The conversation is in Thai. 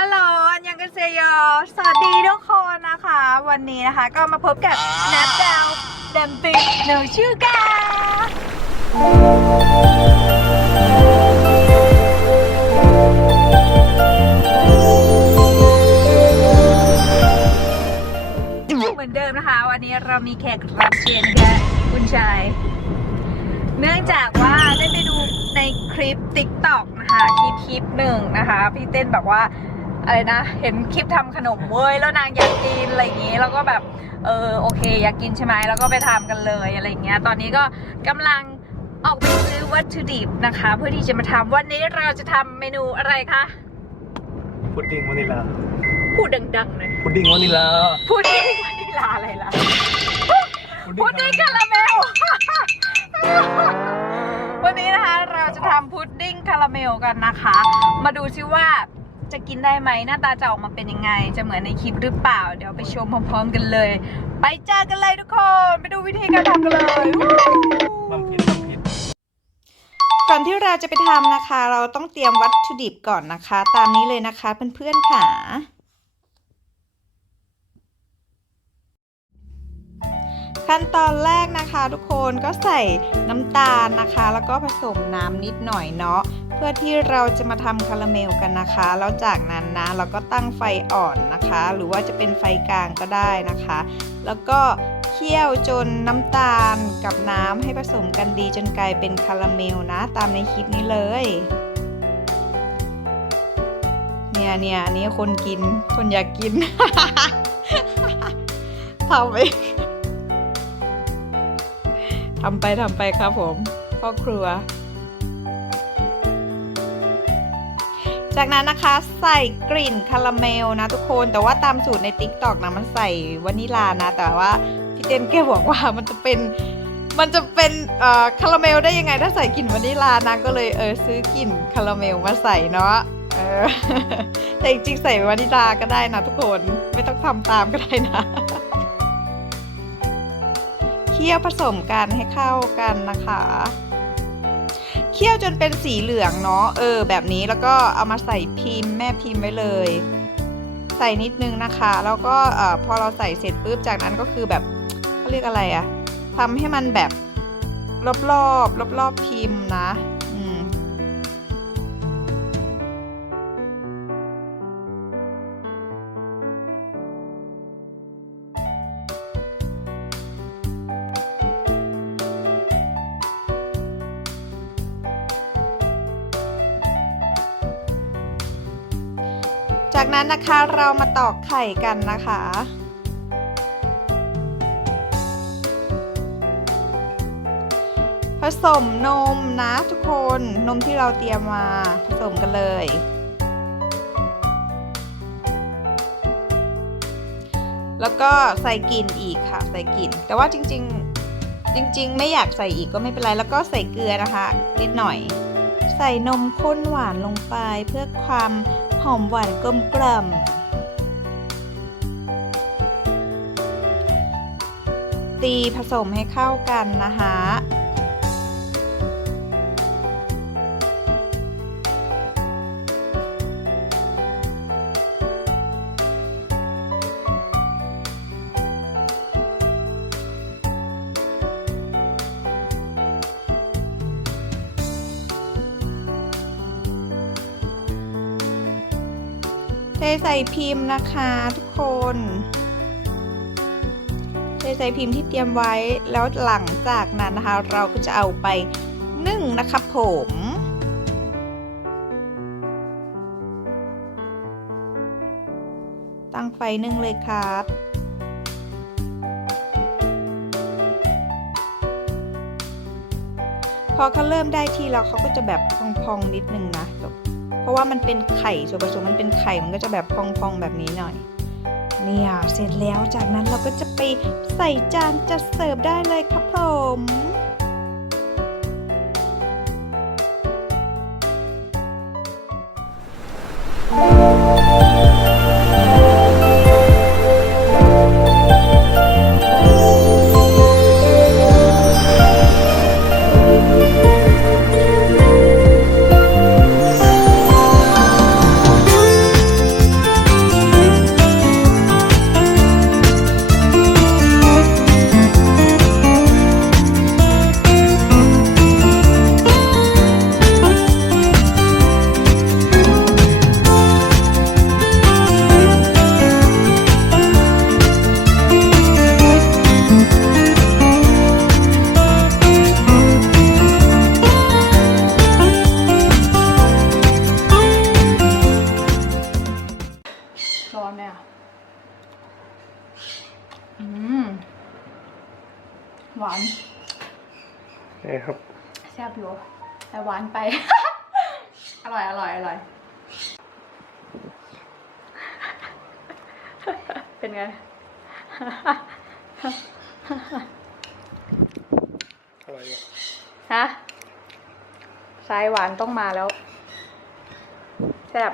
ฮัลโหลอันยังกันเซโยสวัสดีทุกคนนะคะ วันนี้นะคะก็มาพบกับนับดาวเดมปิกหนูชื่อกาเหมือนเดิมนะคะ วันนี้เรามีแขกรับเชิญค่ะคุณชาย เนื่องจากว่าได้ไปดูในคลิป t ิ k t o k นะคะคลิปคลิปหนึ่งนะคะ พี่เต้นแบบว่า อะไรนะ เห็นคลิปทำขนมเว้ยแล้วนางอยากกินอะไรอย่างงี้ แล้วก็แบบเออโอเค อยากกินใช่ไหมแล้วก็ไปทำกันเลยอะไรอย่างเงี้ย ตอนนี้ก็กำลังออกไปซื้อวัตถุดิบนะคะ เพื่อที่จะมาทำวันนี้เราจะทำเมนูอะไรคะพุดดิ้งวานิลาพูดดังๆหน่อยพุดดิ้งวานิลาพูดดิ้งวานิลาอะไรล่ะพุดดิ้งคาราเมลวันนี้นะคะเราจะทำพุดดิ้งคาราเมลกันนะคะ มาดูซิว่า จะกินได้ไหมหน้าตาจะออกมาเป็นยังไง จะเหมือนในคลิปหรือเปล่า เดี๋ยวไปชมพร้อมๆกันเลย ไปเจอกันเลยทุกคนไปดูวิธีการทำกันเลยบำเพ็ญบำเพ็ญก่อนที่เราจะไปทำนะคะ เราต้องเตรียมวัตถุดิบก่อนนะคะ ตามนี้เลยนะคะเพื่อนๆค่ะขั้นตอนแรกนะคะทุกคนก็ใส่น้ำตาลนะคะ แล้วก็ผสมน้ำนิดหน่อยเนาะ เพื่อที่เราจะมาทำคาราเมลกันนะคะ แล้วจากนั้นนะเราก็ตั้งไฟอ่อนนะคะ หรือว่าจะเป็นไฟกลางก็ได้นะคะ แล้วก็เคี่ยวจนน้ำตาลกับน้ำให้ผสมกันดีจนกลายเป็นคาราเมลนะ ตามในคลิปนี้เลย เนี่ยเนี่ยอันนี้คนกิน คนอยากกินทำไปทำไปทำไปครับผมพ่อครัว จากนั้นนะคะใส่กลิ่นคาราเมลนะทุกคนแต่ว่าตามสูตรใน t ิ k t o k นะมันใส่วานิลานะ แต่ว่าพี่เต้นแกบอกว่ามันจะเป็นมันจะเป็นเอ่อคาราเมลได้ยังไงถ้าใส่กลิ่นวานิลานะก็เลยเออซื้อกลิ่นคาราเมลมาใส่เนาะเออแต่จริงๆใส่วานิลาก็ได้นะทุกคนไม่ต้องทำตามก็ได้นะเคี่ยวผสมกันให้เข้ากันนะคะ เคี่ยวจนเป็นสีเหลืองเนาะเออ แบบนี้แล้วก็เอามาใส่พิมพ์แม่พิมพ์ไว้เลย ใส่นิดนึงนะคะ แล้วก็เอ่อพอเราใส่เสร็จปุ๊บจากนั้นก็คือแบบเขาเรียกอะไรอะทำให้มันแบบรอบรอบรอบรอบๆพิมพ์นะ จากนั้นนะคะเรามาตอกไข่กันนะคะ ผสมนมนะทุกคนนมที่เราเตรียมมาผสมกันเลย แล้วก็ใส่กลิ่นอีกค่ะ ใส่กลิ่น แต่ว่าจริง ๆ จริง ๆ ไม่อยากใส่อีกก็ไม่เป็นไร แล้วก็ใส่เกลือนะคะ นิดหน่อย ใส่นมข้นหวานลงไปเพื่อความ หอมหวานกลมกล่อมตีผสมให้เข้ากันนะคะ เทใส่พิมพ์นะคะทุกคน เทใส่พิมพ์ที่เตรียมไว้แล้วหลังจากนั้นนะคะ เราก็จะเอาไปนึ่งนะคะผมตั้งไฟนึ่งเลยครับ พอเขาเริ่มได้ที่แล้วเขาก็จะแบบพองๆนิดนึงนะ ราะว่ามันเป็นไข่ส่วนผสมมันเป็นไข่มันก็จะแบบพองๆแบบนี้หน่อยเนี่ยเสร็จแล้วจากนั้นเราก็จะไปใส่จานจัดเสิร์ฟได้เลยครับผม หวานนี่ครับแซ่บอยู่แต่หวานไป อร่อยอร่อยอร่อย เป็นไง อร่อยอะฮะสายหวานต้องมาแล้วแซ่บ